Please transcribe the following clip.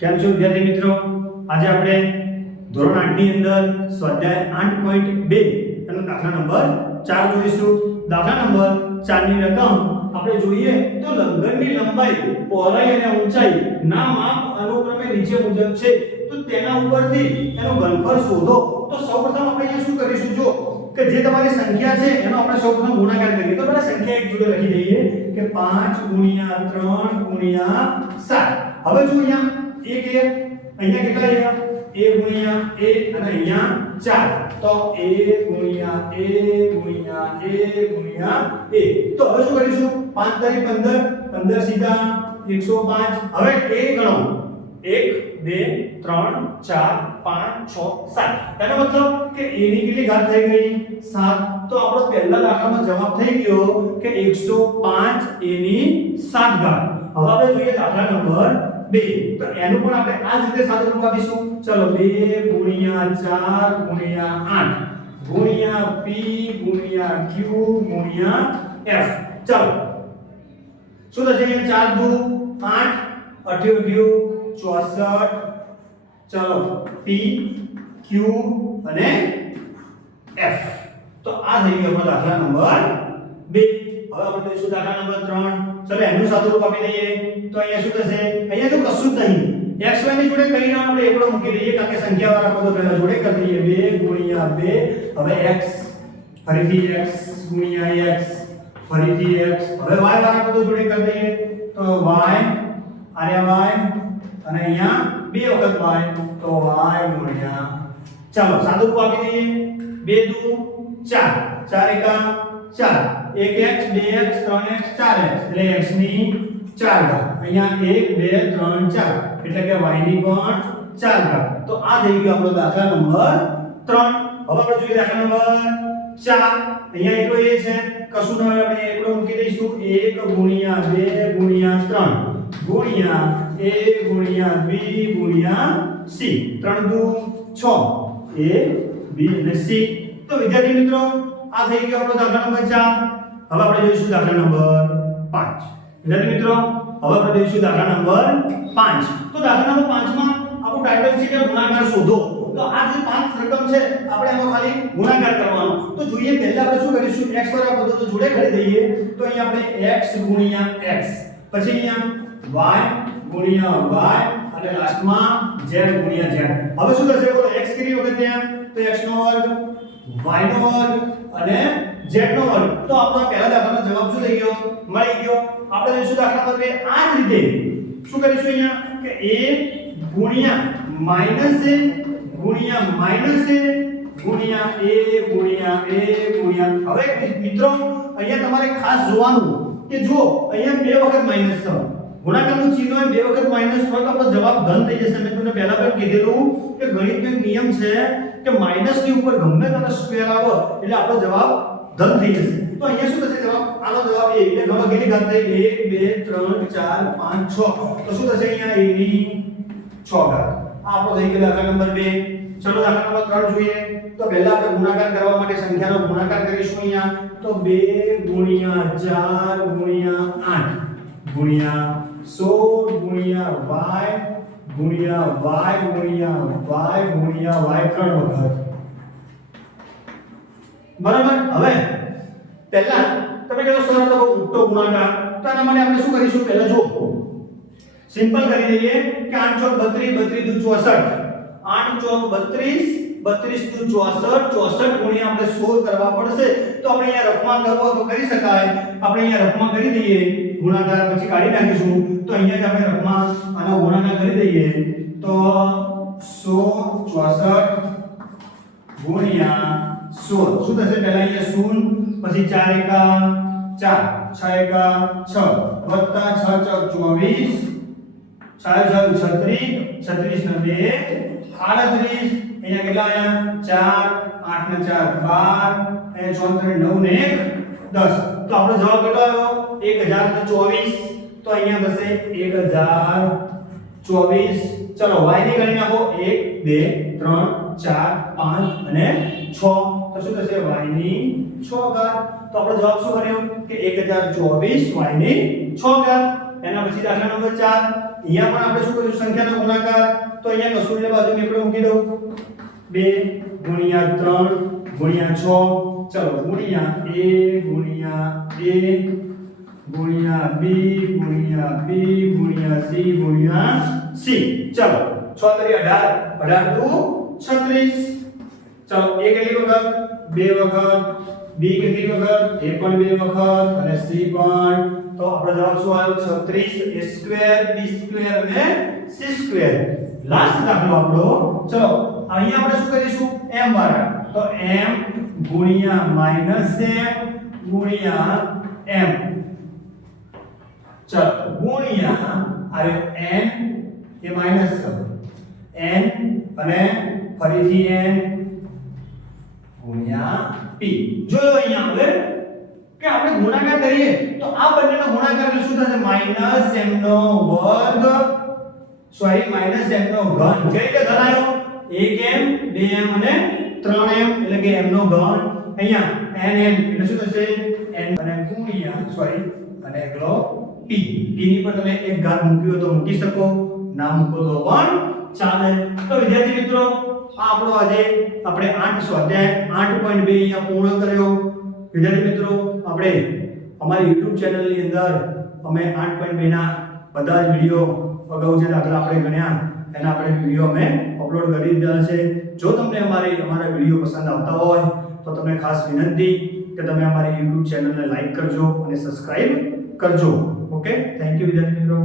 કેમ છો વિદ્યાર્થી મિત્રો? આજે આપણે ધોરણ 8 ની અંદર સ્વાધ્યાય 8.2 એનો દાખલા નંબર ચાર જોઈશું. દાખલા નંબર 4 ની રકમ આપણે જોઈએ તો લંગરની લંબાઈ પહોળાઈ અને ઊંચાઈ ના માપ અનુક્રમે નીચે મુજબ છે. તો તેના ઉપરથી એનો ઘનફળ શોધો. તો સૌપ્રથમ આપણે અહીંયા શું કરીશું? જો કે જે તમારી સંખ્યા છે, એનો આપણે સૌપ્રથમ ગુણાકાર કરીએ. તો પહેલા સંખ્યા એક જોડે લખી દઈએ કે 5 ગુણ્યા 3 ગુણ્યા 7 હવે જો અહીંયા એક એક અહીંયા કેટલા આવ્યા a ગુણ્યા a અને અહીંયા 4 તો a ગુણ્યા a ગુણ્યા a ગુણ્યા a તો હવે શું કરીશું 5 તારી 15 15 સીધા 105 હવે a ગણો 1 2 3 4 5 6 7 એનો મતલબ કે a ની કેટલી ઘાત થઈ ગઈ 7 તો આપણો પહેલા દાખલામાં જવાબ થઈ ગયો કે 105 a ની 7 ઘાત હવે આપણે જોઈએ દાખલા નંબર 2 તો એનું પણ આપણે આ જ રીતે સાદું રૂપ આપીશું ચલો 2 ગુણ્યા 4 ગુણ્યા 8 ગુણ્યા p ગુણ્યા q ગુણ્યા f ચલો શું થશે અહીંયા 4 દુ 8 અઠ્યોતેર ચોસઠ ચલો p q અને f તો આ થઈ ગયો આપણો દાખલા નંબર 2 હવે આપણે જોઈશું દાખલા નંબર 3 ચલો એનું સાદું રૂપ આપી દઈએ તો અહીંયા શું થશે અહીંયા જો કશું જ નહીં x y ની જોડે કઈ નામ આપણે એકડો મૂકી દઈએ કારણ કે સંખ્યા વાળા પદો પહેલા જોડે કરી દઈએ 2 ગુણ્યા 2 હવે x ફરીથી x ગુણ્યા x ફરીથી x હવે y વાળા પદો જોડે કરી દઈએ તો y આર્યા y અને અહીંયા બે વખત y તો y ગુણ્યા ચાલો સાદું રૂપ આપી દઈએ બે દુ ચાર ચાર એકા ચાર એક x બે x ત્રણ x ચાર x એટલે x ની ચાર ઘાત અહીંયા એક બે ત્રણ ચાર એટલે કે y ની પણ ચાર ઘાત તો આ થઈ ગયો આપણો દાખલા નંબર ત્રણ હવે આપણે જોઈએ દાખલા નંબર ચાર અહીંયા એકડો એ છે કશું ન હોય આપણે એકડો મૂકી દઈશું એક ગુણ્યા બે ગુણ્યા ત્રણ ગુણ્યા a ગુણ્યા b ગુણ્યા c ત્રણ દુ છ a b અને c તો વિદ્યાર્થી મિત્રો આ થઈ ગયો આપણો દાખલા નંબર 4 હવે આપણે જોઈશું દાખલા નંબર 5 વિદ્યાર્થી મિત્રો હવે આપણે જોઈશું દાખલા નંબર 5 તો દાખલા નંબર 5 માં આપણું ટાઇટલ છે કે ગુણાકાર શોધો તો આ જે પાંચ રકમ છે આપણે એમાં ખાલી ગુણાકાર કરવાનો તો જોઈએ પહેલા આપણે શું કરીશું x વાળા પદો તો જોડે કરી દઈએ તો અહીંયા આપણે x ગુણ્યા x પછી અહીંયા y ગુણ્યા y અને લાસ્ટમાં z ગુણ્યા z હવે શું થશે બોલો x કેટલી વખત ત્યાં તો x નો વર્ગ y નો વર્ગ અને z નો વર્ગ. તો આપણો પહેલા દાખલાનો જવાબ શું થઈ ગયો? મળી ગયો. આપણે જોઈશું દાખલા પર કે આ જ રીતે શું કરીશું અહીંયા? કે a ગુણ્યા માઇનસ a ગુણ્યા માઇનસ a ગુણ્યા a ગુણ્યા a ગુણ્યા હવે મિત્રો, અહીંયા તમારે ખાસ જોવાનું કે જો અહીંયા બે વખત માઇનસ છે ગુણાકારનું ચિહ્ન હોય, બે વખત માઇનસ હોય, તો આપણો જવાબ ધન થઈ જશે. મેં તમને પહેલા પણ કીધેલું કે ગણિતનો નિયમ છે કે માઇનસની ઉપર ગમે તમે સ્ક્વેર આવે, એટલે આપણો જવાબ ધન થઈ જશે. તો અહીંયા શું થશે જવાબ? આનો જવાબ એ. એટલે ગણો કેટલી ઘાત થઈ? 1 2 3 4 5 6 તો શું થશે અહીંયા? a ની 6 ઘાત. આ આપણો થઈ ગયો દાખલા નંબર 2 ચલો દાખલા નંબર 3 જોઈએ. તો પહેલા આપણે ગુણાકાર કરવા માટે સંખ્યાનો ગુણાકાર કરીશું અહીંયા. તો 2 ગુણ્યા 4 ગુણ્યા 8 ગુણ્યા 16 ગુણ્યા y ગુણ્યા y ગુણ્યા y ગુણ્યા y ત્રણ વખત. બરાબર? હવે પહેલા તમે કહો સર તો ઉટો ગુણાકાર. તો આના માટે આપણે શું કરીશું? પહેલા જો સિમ્પલ કરી દઈએ કે 8 ચોક 32 32 દુ 64 8 ચોક 32 32 દુ 64 64 ગુણ્યા આપણે 16 કરવા પડશે. તો આપણે અહીંયા રફમાં કરવો તો કરી શકાય. આપણે અહીંયા રફમાં કરી દઈએ. ગુણાકાર પછી કાઢી નાખીશું તો અહીંયા જ આપણે રફમાં આનો ગુણાકાર કરી દઈએ તો 164 ગુણ્યા 16 શું થશે પહેલા અહીંયા શૂન્ય પછી 4 એકા 4 6 એકા 6 વત્તા 6 ચોક 24 ચાર ચાર છત્રીસ છત્રીસ ને બે આડત્રીસ અહીંયા કેટલા આયા ચાર આઠ ને ચાર બાર અને ચોત્રીસ નવ ને એક દસ તો આપણો જવાબ કેટલો આવ્યો એક હજાર ચોવીસ. તો અહીંયા થશે એક હજાર ચોવીસ. ચલો, y ની ગણી નાખો. એક, બે, ત્રણ, ચાર, પાંચ અને છ. તો શું થશે? y ની છ ઘાત. તો આપણો જવાબ શું કર્યો કે એક હજાર ચોવીસ y ની છ ઘાત. એના પછી દાખલા નંબર ચાર. અહીંયા પણ આપણે શું કર્યું? સંખ્યાનો ગુણાકાર. તો અહીંયા કશું બાજુ મેકડો મૂકી દઉં. 2 ગુણ્યા 3 ગુણ્યા 6 ચલો, ગુણ્યા a ગુણ્યા a ગુણ્યા b ગુણ્યા b ગુણ્યા c ગુણ્યા c ચલો 6 તરી 18 18 દુ 36 ચલો a કેટલી વખત બે વખત b કેટલી વખત એ પણ બે વખત અને c પણ તો આપણો જવાબ શું આવ્યો 36 a સ્ક્વેર b સ્ક્વેર અને c સ્ક્વેર લાસ્ટ દાખલો આપણો ચલો અહીંયા આપણે શું કરીશું m વાળા તો m ગુણ્યા માઈનસ m ગુણ્યા m ચલો ગુણ્યા અરે n એ માઈનસ કરો n અને ફરીથી n ગુણ્યા p જોયો અહીંયા હવે કે આપણે ગુણાકાર કરીએ તો આ બંનેનો ગુણાકાર એટલે શું થશે માઈનસ m નો વર્ગ સોરી માઈનસ m નો ઘન કઈ રીતે ઘન આવ્યો 1m 2m અને 3m એટલે કે m નો ઘન અહીંયા n n એટલે શું થશે n અને ગુણ્યા સોરી અને એકલો p. P ની પર તમે એક ઘાત મૂક્યો તો મૂકી શકો. ના મૂકો તો પણ ચાલે. તો વિદ્યાર્થી મિત્રો, આ આપણો આજે આપણે 8 સ્વાધ્યાય 8.2 અહીંયા પૂર્ણ કર્યો. વિદ્યાર્થી મિત્રો, આપણે અમારી YouTube ચેનલની અંદર અમે 8.2 ના બધા જ વિડિયો અગાઉ જે દાખલા આપણે ગણ્યા, એના આપણે વિડિયો અમે અપલોડ કરી દીધા છે. જો તમને અમારી, અમારા વિડિયો પસંદ આવતા હોય, તો તમને ખાસ વિનંતી કે તમે અમારી YouTube ચેનલને લાઈક કરજો અને સબસ્ક્રાઇબ કરજો. ઓકે થેન્ક યુ વિદ્યાર્થી મિત્રો.